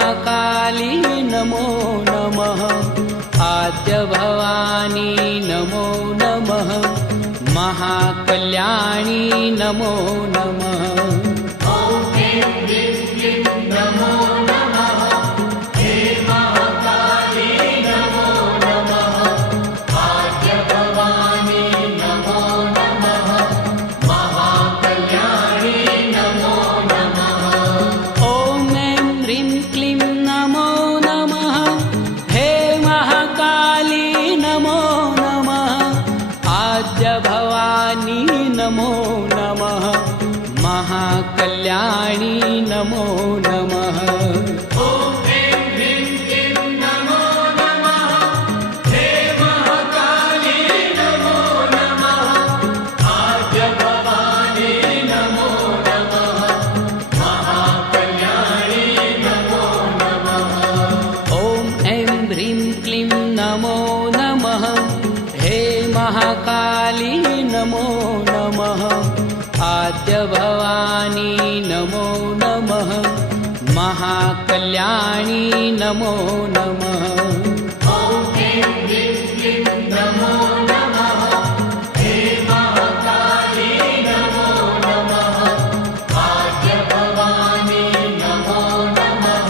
महाकाली नमो नमः। आद्य भवानी नमो नमः। महाकल्याणी नमो नमः। ॐ ऐं ह्रीं क्लीं नमो नमः। हे महाकाली नमो नमः। आद्य भवानी नमो नमः। महाकल्याणी नमो नमः। ॐ ऐं ह्रीं क्लीं नमो नमः। हे महाकाली नमो नमः। आद्य भवानी नमो नमः। महाकल्याणी नमो नमः। ॐ ऐं ह्रीं क्लीं नमो नमः। हे महाकाली नमो नमः। आद्य भवानी नमो नमः। महाकल्याणी नमो नमः। ॐ ऐं ह्रीं क्लीं नमो नमः। हे महाकाली नमो नमः। आद्य भवानी नमो नमः। महाकल्याणी नमो नमः। ॐ ऐं ह्रीं क्लीं नमो नमः। हे महाकाली नमो नमः। आद्य भवानी नमो नमः।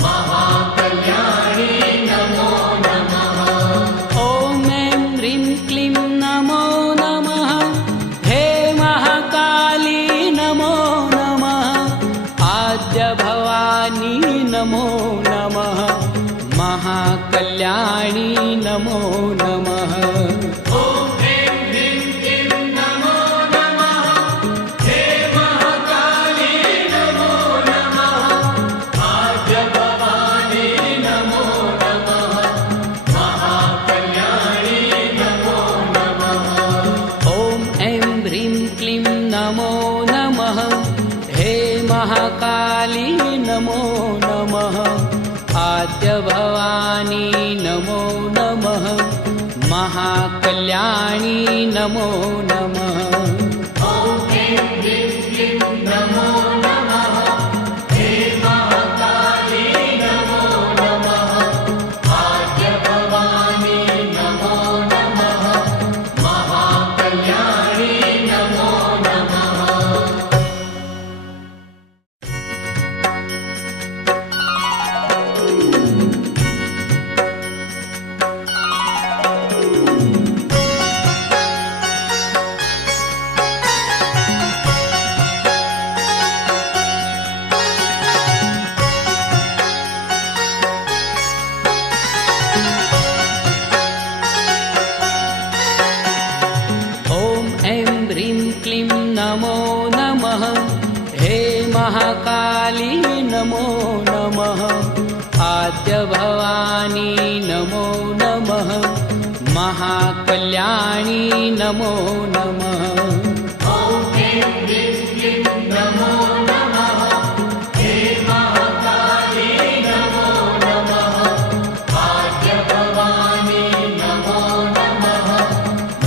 महाकल्याणी नमो नमः। ॐ ऐं ह्रीं क्लीं नमो नमः। हे महाकाली नमो नमः। आद्य भवानी नमो नमः। महाकल्याणी नमो नमः। ॐ ऐं ह्रीं क्लीं नमो नमः। हे महाकाली नमो नमः। आद्य भवानी नमो नमः। महाकल्याणी नमो नमः। ॐ ऐं ह्रीं क्लीं नमो नमः। हे महाकाली नमो नमः। आद्य भवानी नमो नमः। महाकल्याणी नमो नमः। ॐ ऐं ह्रीं क्लीं नमो नमः। हे महाकाली नमो नमः। आद्य भवानी नमो नमः। महाकल्याणी नमो नमः। ॐ ऐं ह्रीं क्लीं नमो नमः। हे महाकाली नमो नमः। आद्य भवानी नमो नमः। महाकल्याणी नमो नमः। ॐ ऐं ह्रीं क्लीं नमो नमः। हे महाकाली नमो नमः। आद्य भवानी नमो नमः।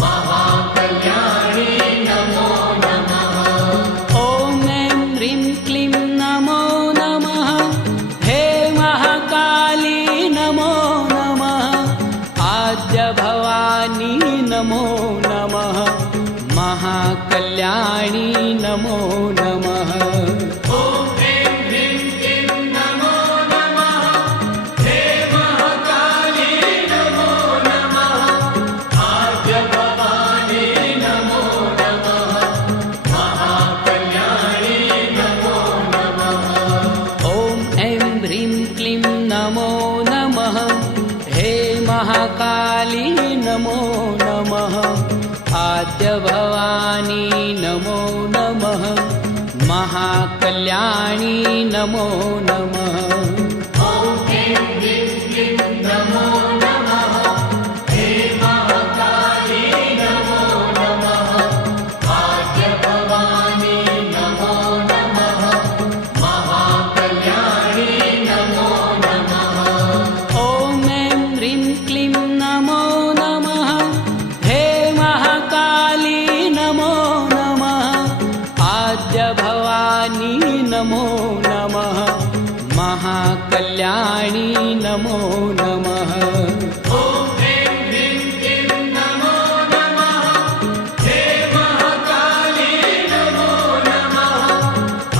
महाकल्याणी नमो नमः। ॐ ऐं ह्रीं क्लीं नमो नमः। हे महाकाली नमो नमः। आद्य भवानी नमो नमः। महाकल्याणी नमो नमः। ॐ ऐं ह्रीं क्लीं नमो नमः। हे महाकाली नमो नमः। आद्य भवानी नमो नमः। महाकल्याणी नमो नमः। ॐ ऐं ह्रीं क्लीं नमो नमः। हे महाकाली नमो नमः। आद्य भवानी नमो नमः। महाकल्याणी नमो नमः। ॐ ऐं ह्रीं क्लीं नमो नमः। हे महाकाली नमो नमः। आद्य भवानी नमो नमः। महाकल्याणी नमो नमः। ॐ ऐं ह्रीं क्लीं नमो नमः। हे महाकाली नमो नमः। आद्य भवानी नमो नमः। महाकल्याणी नमो नमः। ॐ ऐं ह्रीं क्लीं नमो नमः। हे महाकाली नमो नमः।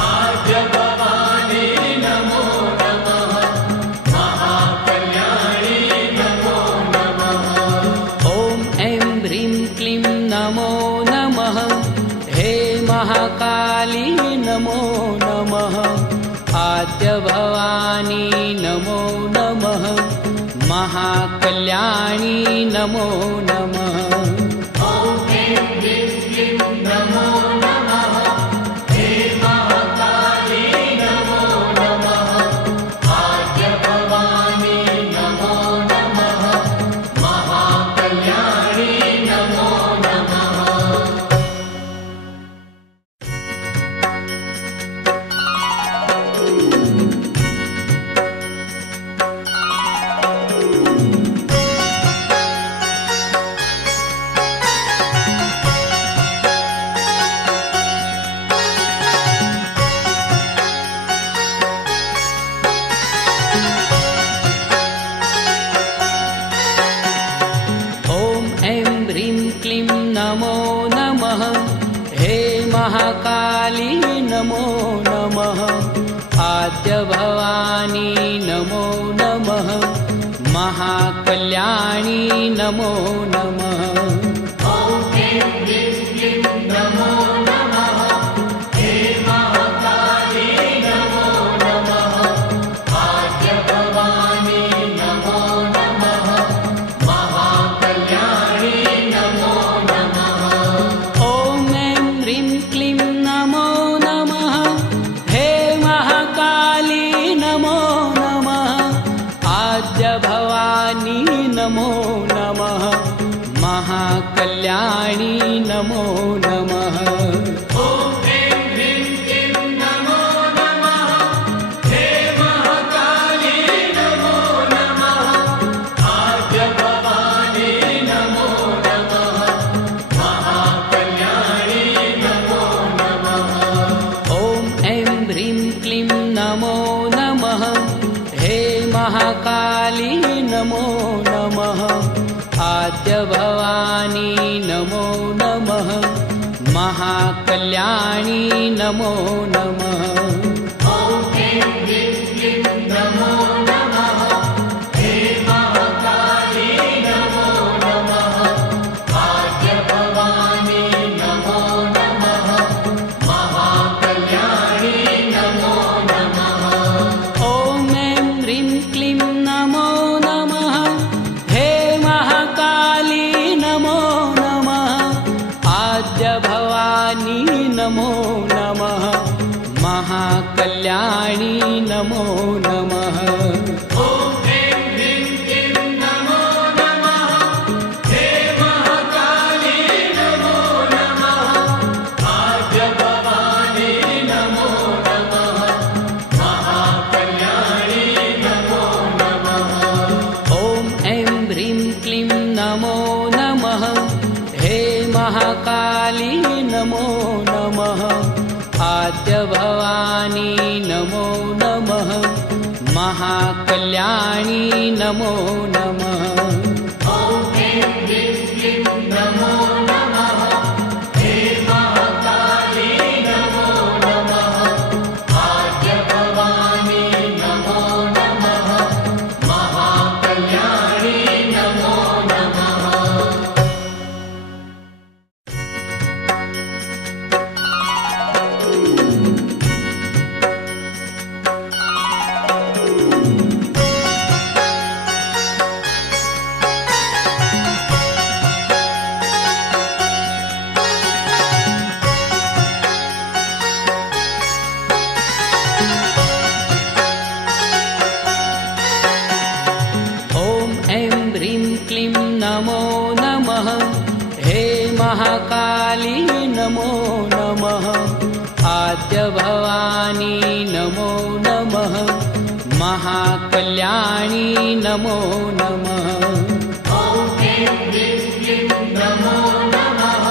आद्य भवानी नमो नमः। महाकल्याणी नमो नमः। ॐ ऐं ह्रीं क्लीं नमो नमः। हे महाकाली नमो नमः। आद्य भवानी नमो नमः। महाकल्याणी नमो नमः। ॐ ऐं ह्रीं क्लीं नमो नमः। हे महाकाली नमो नमः। आद्य भवानी नमो नमः। महाकल्याणी नमो नमः। ॐ ऐं ह्रीं क्लीं नमो नमः। हे महाकाली नमो नमः। आद्य भवानी नमो नमः। महाकल्याणी नमो नमः। ॐ ऐं ह्रीं क्लीं नमो नमः। हे महाकाली नमो नमः। आद्य भवानी नमो नमः। महाकल्याणी नमो नमः। ॐ ऐं ह्रीं क्लीं नमो नमः। हे महाकाली नमो नमः। आद्य भवानी नमो नमः। महाकल्याणी नमो नमः। ॐ ऐं ह्रीं क्लीं नमो नमः। हे महाकाली नमो नमः। आद्य भवानी नमो नमः। महाकल्याणी नमो नमः। ॐ ऐं ह्रीं क्लीं नमो नमः। हे महाकाली नमो नमः। आद्य भवानी नमो नमः। महाकल्याणी नमो नमः। ॐ ऐं ह्रीं क्लीं नमो नमः। हे महाकाली नमो नमः। आद्य भवानी नमो नमः। महाकल्याणी नमो नमः। ॐ ऐं ह्रीं क्लीं नमो नमः। हे महाकाली नमो नमः। आद्य भवानी नमो नमः। महाकल्याणी नमो नमः। ॐ ऐं ह्रीं क्लीं नमो नमः। हे महाकाली नमो नमः। आद्य भवानी नमो नमः। महाकल्याणी नमो नमः। ॐ ऐं ह्रीं क्लीं नमो नमः। हे महाकाली नमो नमः। आद्य भवानी नमो नमः। महाकल्याणी नमो नमः। ॐ ऐं ह्रीं क्लीं नमो नमः। हे महाकाली नमो नमः। आद्य भवानी नमो नमः। महाकल्याणी नमो नमः। ॐ ऐं ह्रीं क्लीं नमो नमः। हे महाकाली नमो नमः। आद्य भवानी नमो नमः। महाकल्याणी नमो नमः। ॐ ऐं ह्रीं क्लीं नमो नमः।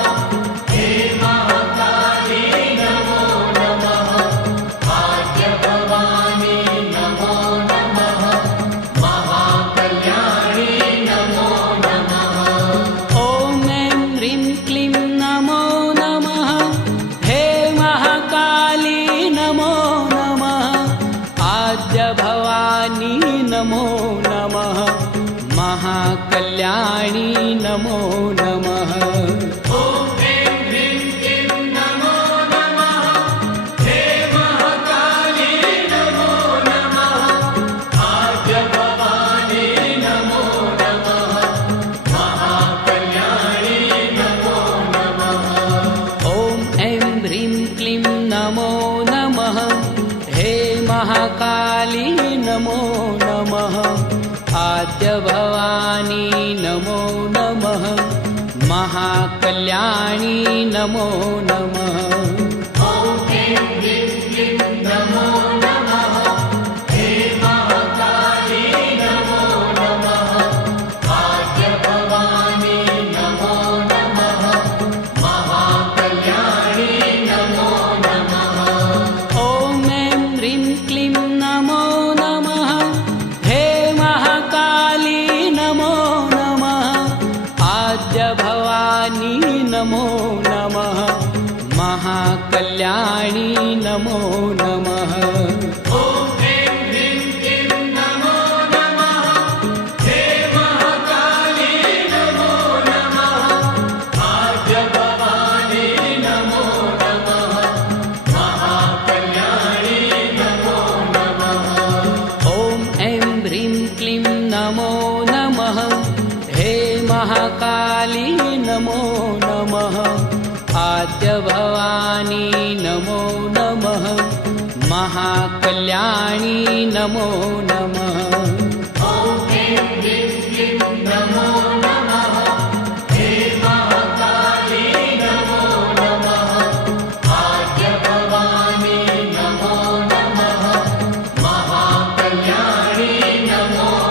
हे महाकाली नमो नमः। आद्य भवानी नमो नमो नमः महाकल्याणी नमो नमः ॐ ऐं ह्रीं क्लीं नमो नमः हे महाकाली नमो नमः आद्य भवानी नमो नमः महाकल्याणी नमो नमः ॐ ऐं ह्रीं क्लीं नमो नमः हे महाकाली नमो नमः आद्य भवानी नमो नमः महाकल्याणी नमो नमः ॐ ऐं ह्रीं क्लीं नमो नमः हे महाकाली नमो नमः आद्य भवानी नमो नमः महाकल्याणी नमो नमः ॐ ऐं ह्रीं क्लीं नमो नमः हे महाकाली नमो नमः आद्य भवानी नमो नमः महाकल्याणी नमो नमः ॐ ऐं ह्रीं क्लीं नमो नमः हे महाकाली नमो नमः आद्य भवानी नमो नमः महाकल्याणी नमो नमः ॐ ऐं ह्रीं क्लीं नमो नमः हे महाकाली नमो नमः आद्य भवानी नमो नमः महाकल्याणी नमो नमः ॐ ऐं ह्रीं क्लीं नमो नमः हे महाकाली नमो नमः आद्य भवानी नमो नमः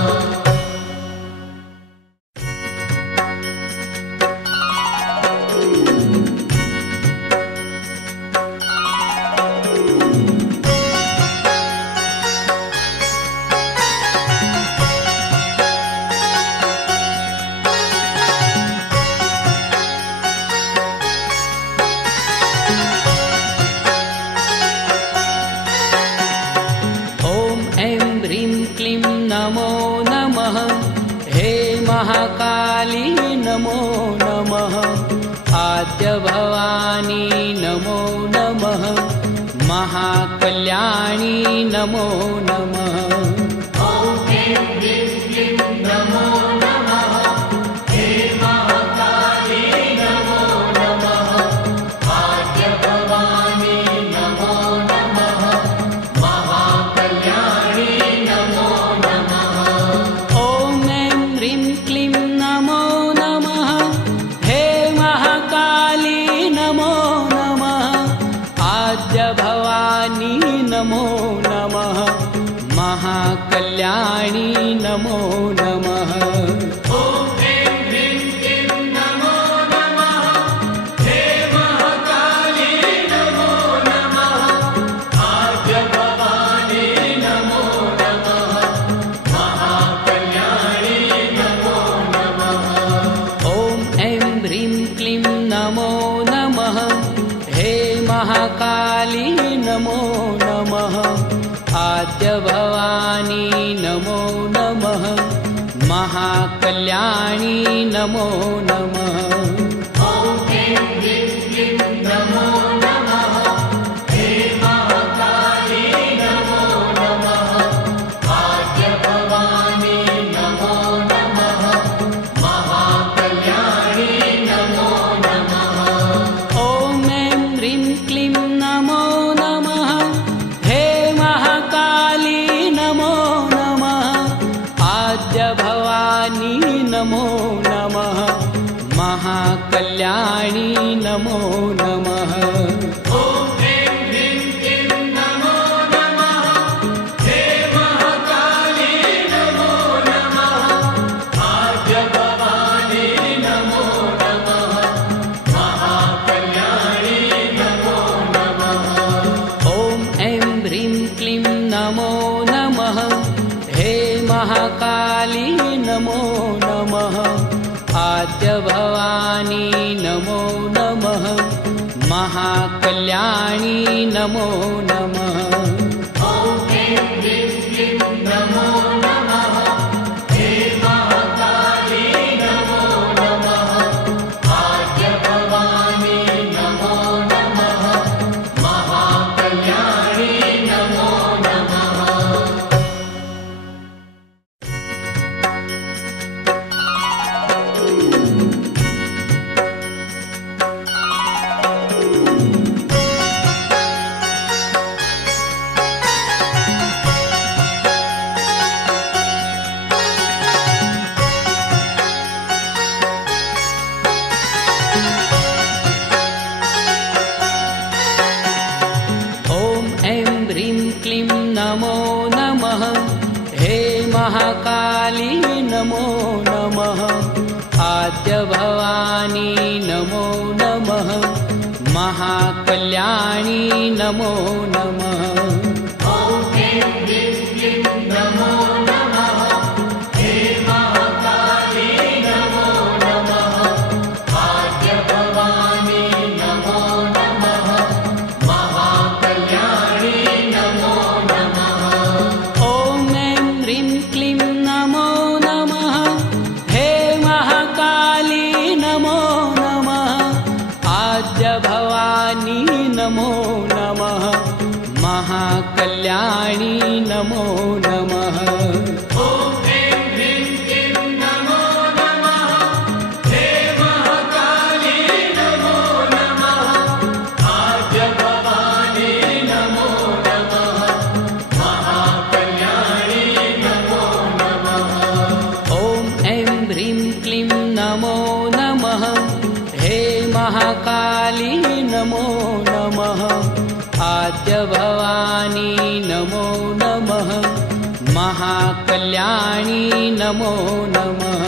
महाकल्याणी नमो नमः ॐ ऐं ह्रीं क्लीं नमो नमः हे महाकाली नमो नमः आद्य भवानी नमो नमः महाकल्याणी नमो नमः ॐ ऐं ह्रीं क्लीं नमो नमः हे महाकाली नमो नमः आद्य भवानी नमो नमः महाकल्याणी नमो नमः ॐ ऐं ह्रीं क्लीं नमो नमः हे महाकाली नमो नमः आद्य भवानी नमो नमः महाकल्याणी नमो नमः ॐ ऐं ह्रीं क्लीं नमो नमः हे महाकाली नमो नमः आद्य भवानी नमो नमः महाकल्याणी नमो नमः ॐ ऐं ह्रीं क्लीं नमो नमः हे महाकाली नमो नमः आद्य भवानी नमो नमः महाकल्याणी नमो नमः ॐ ऐं ह्रीं क्लीं नमो नमः हे महाकाली नमो नमः आद्य भवानी नमो नमः महाकल्याणी नमो नमः ॐ ऐं ह्रीं क्लीं नमो नमः हे महाकाली नमो नमः आद्य भवानी नमो नमः महाकल्याणी नमो नमः ॐ ऐं ह्रीं क्लीं नमो नमः हे महाकाली नमो नमः आद्य भवानी नमो नमः महाकल्याणी नमो नमः ॐ ऐं ह्रीं क्लीं नमो नमः हे महाकाली नमो नमः आद्य भवानी नमो नमः महाकल्याणी नमो नमः ॐ ऐं ह्रीं क्लीं नमो महाकाली नमो नमः आद्यभवानी नमो नमः महाकल्याणी नमो नमः ॐ ऐं ह्रीं क्लीं नमो नमः हे महाकाली नमो नमः आद्यभवानी नमो नमः महाकल्याणी नमो नमः ॐ ऐं ह्रीं क्लीं नमो नमः हे महाकाली नमो नमः आद्यभवानी नमो नमः महाकल्याणी नमो नमः ॐ ऐं ह्रीं क्लीं नमो नमः हे महाकाली नमो नमः आद्यभवानी नमो नमः महाकल्याणी नमो नमः ॐ ऐं ह्रीं क्लीं नमो नमः हे महाकाली नमो नमः आद्यभवानी नमो नमः महाकल्याणी नमो नमः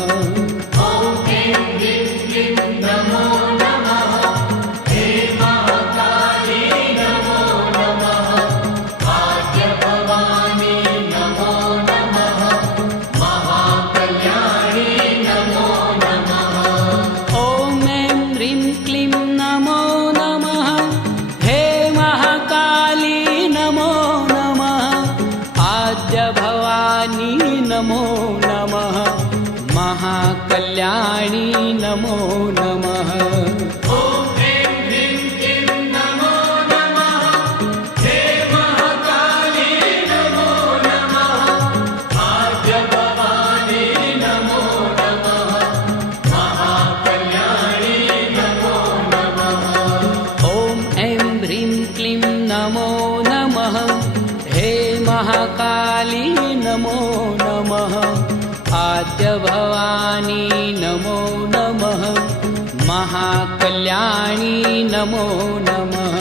ॐ ऐं ह्रीं क्लीं नमो नमः हे महाकाली नमो नमः आद्यभवानी नमो नमः महाकल्याणी नमो नमः ॐ ऐं ह्रीं क्लीं नमो नमः हे महाकाली नमो नमः आद्यभवानी नमो नमः महाकल्याणी नमो नमः ॐ ऐं ह्रीं क्लीं नमो नमः हे महाकाली नमो नमः आद्यभवानी नमो नमः महाकल्याणी नमो नमः ॐ ऐं ह्रीं क्लीं नमो नमः हे महाकाली नमो नमः आद्यभवानी नमो नमः महाकल्याणी नमो नमः